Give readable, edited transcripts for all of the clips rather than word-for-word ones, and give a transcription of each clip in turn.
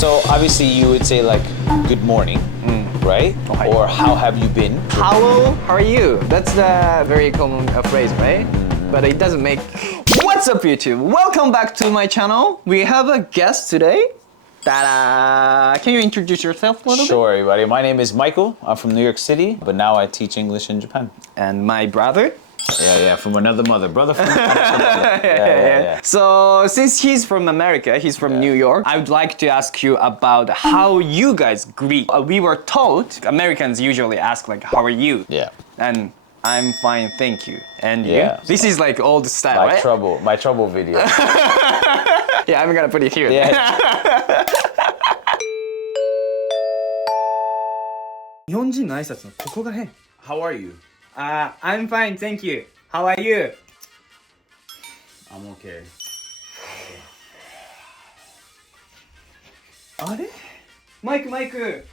So obviously you would say like, good morning, right? Or how have you been? How are you? That's the very common phrase, right? But it doesn't make... What's up, YouTube? Welcome back to my channel. We have a guest today. Ta-da! Can you introduce yourself a little bit? Sure, everybody. My name is Michael. I'm from New York City, but now I teach English in Japan. And my brother. Yeah, from another mother. Brother from another mother. Yeah. So since he's from America, he's from New York, I would like to ask you about how you guys greet. We were taught Americans usually ask like, how are you? Yeah. And I'm fine, thank you. And Yeah. you? This is like old style, right? My trouble video. Yeah, I'm gonna put it here. Yeah. 日本人の挨拶のここが変。 How are you? I'm fine, thank you. How are you? I'm okay. あれ？マイク。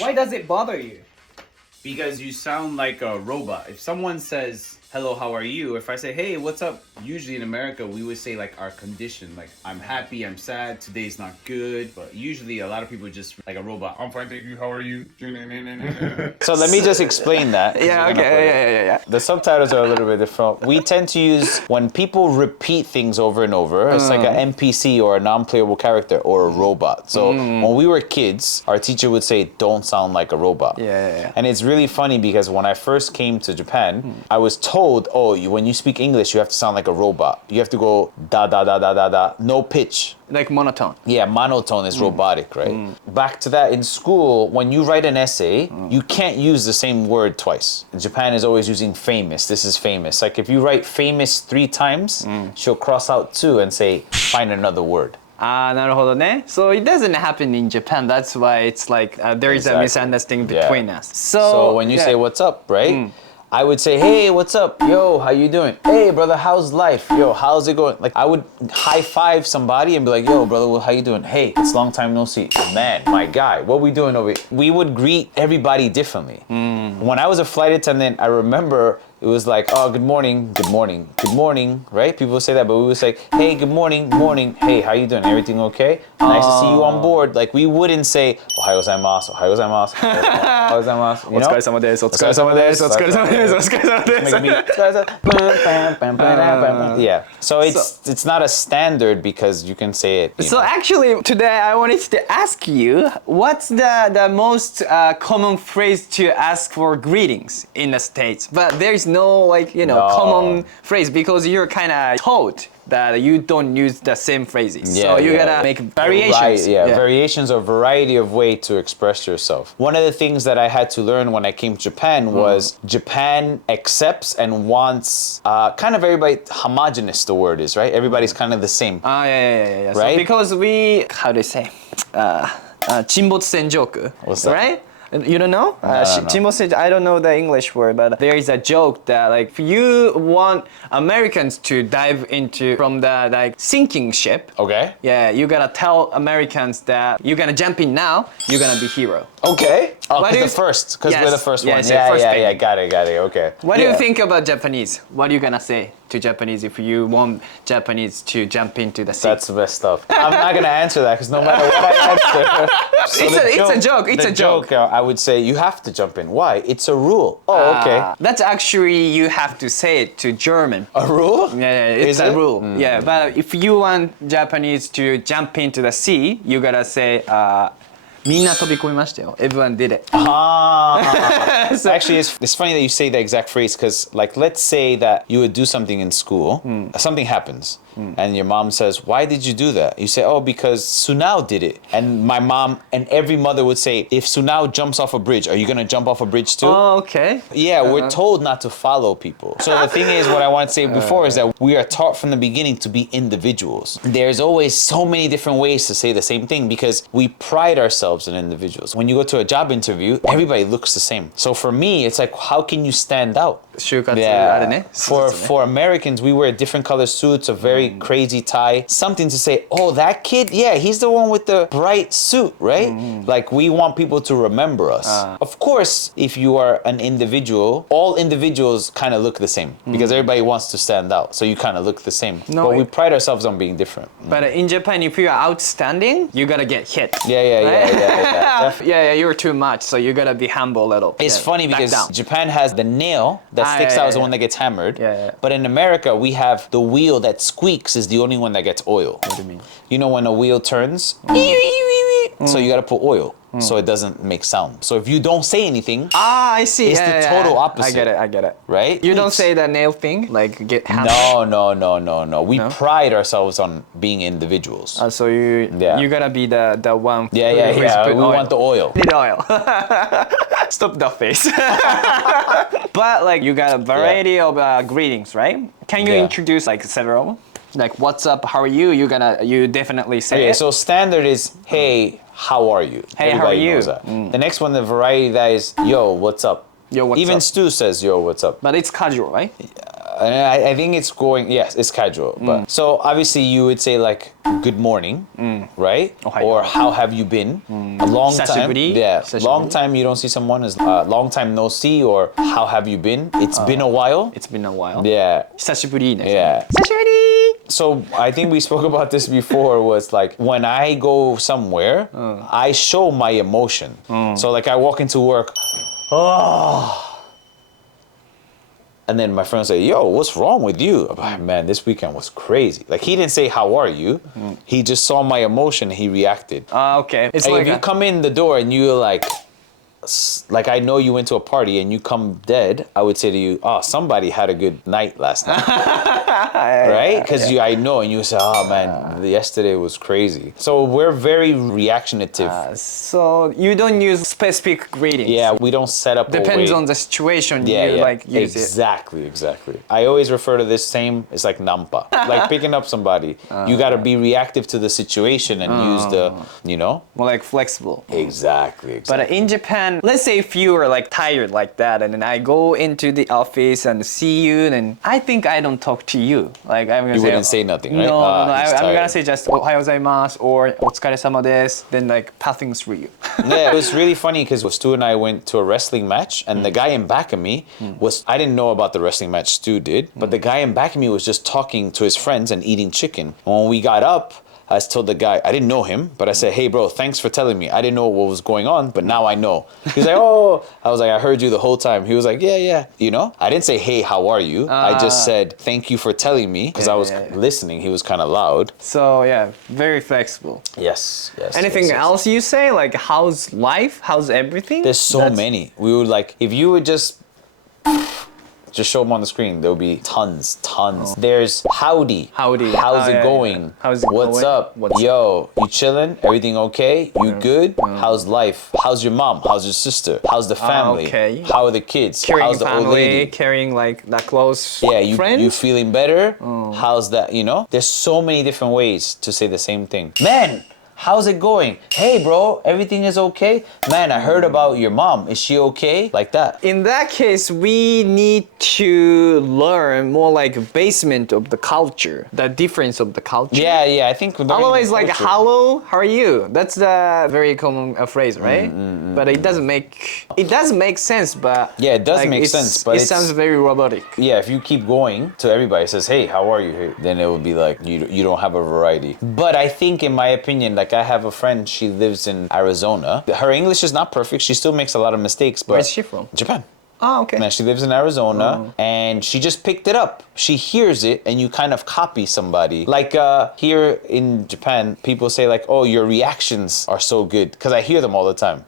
Why does it bother you? Because you sound like a robot. If someone says, hello, how are you? If I say, hey, what's up? Usually in America, we would say like our condition. Like, I'm happy, I'm sad, today's not good. But usually a lot of people just like a robot. I'm fine, thank you, how are you? So let me just explain that. Yeah, okay, yeah. The subtitles are a little bit different. We tend to use, when people repeat things over and over, it's like an NPC or a non-playable character or a robot. So when we were kids, our teacher would say, don't sound like a robot. Yeah. And it's really funny because when I first came to Japan, I was told, when you speak English, you have to sound like a robot. You have to go da da da da da da, no pitch. Like monotone. Yeah, monotone is robotic, right? Back to that, in school, when you write an essay, you can't use the same word twice. Japan is always using famous. This is famous. Like if you write famous 3 times, she'll cross out 2 and say, find another word. なるほどね。So it doesn't happen in Japan. That's why it's like there is a misunderstanding between us. So when you say what's up, right? I would say, hey, what's up? Yo, how you doing? Hey, brother, how's life? Yo, how's it going? Like, I would high five somebody and be like, yo, brother, well, how you doing? Hey, it's long time no see. Man, my guy, what we doing over here? We would greet everybody differently. When I was a flight attendant, I remember it was like, oh, good morning, right? People would say that, but we would say, hey, good morning. Hey, how you doing? Everything okay? Nice to see you on board. Like, we wouldn't say, ohayou gozaimasu. You know? お疲れ様です。Yeah. So it's not a standard because you can say it. So actually, today I wanted to ask you, what's the most common phrase to ask for greetings in the States? But there's no common phrase because you're kind of taught that you don't use the same phrases. So you gotta make variations. Variations or variety of way to express yourself. One of the things that I had to learn when I came to Japan was Japan accepts and wants kind of everybody, homogenous the word is, right? Everybody's kind of the same. Yeah. Right? So because we, how do you say, 沈没船ジョーク, What's that? Right? You don't know? I don't know the English word, but there is a joke that like if you want Americans to dive into from the sinking ship, Okay. yeah, you gotta tell Americans that you're gonna jump in now, you're gonna be hero. Okay. Oh, What because is- we're the first one. Yes, Yeah, first yeah, baby. got it. Okay. What do you think about Japanese? What are you gonna say to Japanese if you want Japanese to jump into the sea? That's the best stuff. I'm not gonna answer that because no matter what I answer, It's a joke. It's the a joke. I would say you have to jump in. Why? It's a rule. Oh, okay. That's actually you have to say it to German. A rule? Yeah, it's Is a it? rule. Yeah, but if you want Japanese to jump into the sea, you gotta say, みんな飛び込みましたよ. Everyone did it. Actually, it's funny that you say the exact phrase because, like, let's say that you would do something in school, something happens, and your mom says, "Why did you do that?" You say, "Oh, because Sunao did it." And my mom and every mother would say, "If Sunao jumps off a bridge, are you gonna jump off a bridge too?" Oh, okay. Yeah, we're told not to follow people. So the thing is, what I want to say before is that we are taught from the beginning to be individuals. There's always so many different ways to say the same thing because we pride ourselves in individuals. When you go to a job interview, everybody looks the same. So for me, it's like, how can you stand out? 就活あれね。 For Americans, we wear different color suits of very very crazy tie, something to say, oh, that kid, yeah, he's the one with the bright suit, right? Like we want people to remember us. Of course, if you are an individual, all individuals kind of look the same because everybody wants to stand out. So you kind of look the same. No, but we pride ourselves on being different. But in Japan, if you're outstanding, you gotta get hit. Yeah. Yeah, you're too much, so you gotta be humble a little. It's funny back because down. Japan has the nail that sticks out is the one that gets hammered. Yeah. But in America, we have the wheel that squeaks is the only one that gets oil. What do you mean? You know when a wheel turns? So you gotta put oil so it doesn't make sound. So if you don't say anything, I see. it's the total opposite. I get it. Right? You don't say the nail thing, like get hammered. No. We pride ourselves on being individuals. So you gotta be the one. Yeah. Put We oil. want the oil. Need oil. Stop the face. But like you got a variety of greetings, right? Can you introduce like several? Like what's up? How are you? You definitely say Okay, it. so standard is hey, how are you? Hey, how are Everybody you? knows that. The next one, the variety that is yo, what's up? Yo, what's Even up? Stu says yo, what's up? But it's casual, right? I think it's going, yes, it's casual. But so obviously you would say like good morning, right? Ohayo. Or how have you been? A long time. Hisashiburi. Yeah. Hisashiburi. Long time you don't see someone is long time no see or how have you been? It's been a while. It's been a while. Yeah. 久しぶりね。 Yeah. 久しぶり So I think we spoke about this before was like when I go somewhere, I show my emotion. So like I walk into work, and then my friend say, yo, what's wrong with you? I'm like, man, this weekend was crazy. Like he didn't say, how are you? He just saw my emotion, he reacted. Okay. It's Like, like if you come in the door and you're like I know you went to a party and you come dead, I would say to you, oh, somebody had a good night last night. Right? Because I know, and you say, oh man, yesterday was crazy. So we're very reactionative. so you don't use specific greetings. Yeah, we don't set up Depends a way. on the situation Yeah, you yeah. like use Exactly. I always refer to this same, it's like nampa. Like picking up somebody. You got to be reactive to the situation and use the, you know? More like flexible. Exactly. But in Japan, let's say if you are like tired like that and then I go into the office and see you, then I think I don't talk to you. Like I'm gonna You say, wouldn't say nothing, right? No, He's I'm gonna tired. say just おはようございます or お疲れ様です then like passing through you. Yeah, it was really funny because Stu and I went to a wrestling match and the guy in back of me was, I didn't know about the wrestling match Stu did, but the guy in back of me was just talking to his friends and eating chicken. When we got up, I told the guy, I didn't know him, but I said, hey bro, thanks for telling me. I didn't know what was going on, but now I know. He's like, oh, I was like, I heard you the whole time. He was like, yeah. You know, I didn't say, hey, how are you? I just said, thank you for telling me because I was listening. He was kind of loud. So yeah, very flexible. Yes. Anything else you say? Like how's life? How's everything? There's so many. We would like, if you would just show them on the screen. There'll be tons. There's howdy. How's it going? How's it What's going? up? Yo, you chilling? Everything okay? You good? How's life? How's your mom? How's your sister? How's the family? Okay. How are the kids? Carrying How's the family, old lady? carrying like that close friends? You feeling better? How's that? You know? There's so many different ways to say the same thing. Man, how's it going? Hey bro, everything is okay? Man, I heard about your mom. Is she okay? Like that. In that case, we need to learn more like basement of the culture, the difference of the culture. Yeah, I think Otherwise, like, hello, how are you? That's the very common phrase, right? But it doesn't make sense, but yeah, it does like, make sense, but it sounds very robotic. Yeah, if you keep going to everybody says, hey, how are you? Then it would be like, you don't have a variety. But I think, in my opinion, like I have a friend, she lives in Arizona. Her English is not perfect. She still makes a lot of mistakes. But Where's she from? Japan. Oh, okay. And she lives in Arizona and she just picked it up. She hears it and you kind of copy somebody. Like here in Japan, people say like, oh, your reactions are so good. Because I hear them all the time.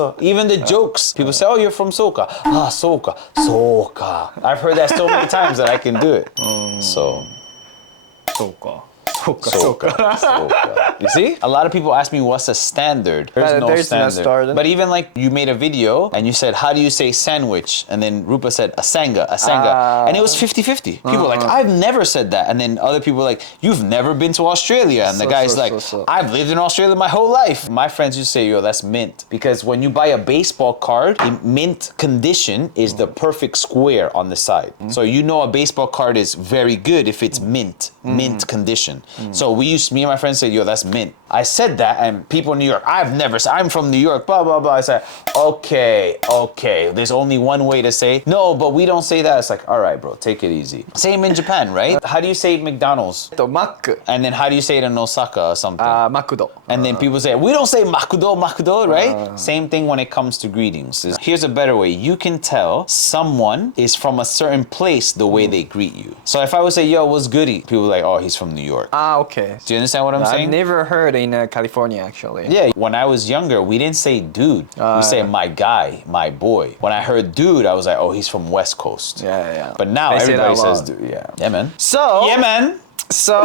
So even the jokes, people say, oh, you're from Soka. Soka. I've heard that so many times that I can do it. So. そうか。そうか、そうか。 You see? A lot of people ask me what's a standard. There's no there's no standard. standard. But even like you made a video and you said, how do you say sandwich? And then Rupa said, asanga. And it was 50-50. People were like, I've never said that. And then other people were like, you've never been to Australia. And the guy's like, I've lived in Australia my whole life. My friends used to say, yo, that's mint. Because when you buy a baseball card, in mint condition is the perfect square on the side. So you know a baseball card is very good if it's mint condition. So me and my friends said, yo, that's mint. I said that and people in New York, I'm from New York, blah, blah, blah. I said, okay. There's only one way to say, no, but we don't say that. It's like, all right, bro, take it easy. Same in Japan, right? How do you say McDonald's? マック、And then how do you say it in Osaka or something? マクド。 And then people say, we don't say makudo, right? Same thing when it comes to greetings. Here's a better way. You can tell someone is from a certain place the way they greet you. So if I would say, yo, what's goody? People are like, oh, he's from New York. Okay. Do you understand what I'm I've saying? never heard in California actually. Yeah, when I was younger, we didn't say dude. We say my guy, my boy. When I heard dude, I was like, oh, he's from West Coast. Yeah. But now They say that everybody a says lot. dude. Yeah, man. So, Yeah, man. So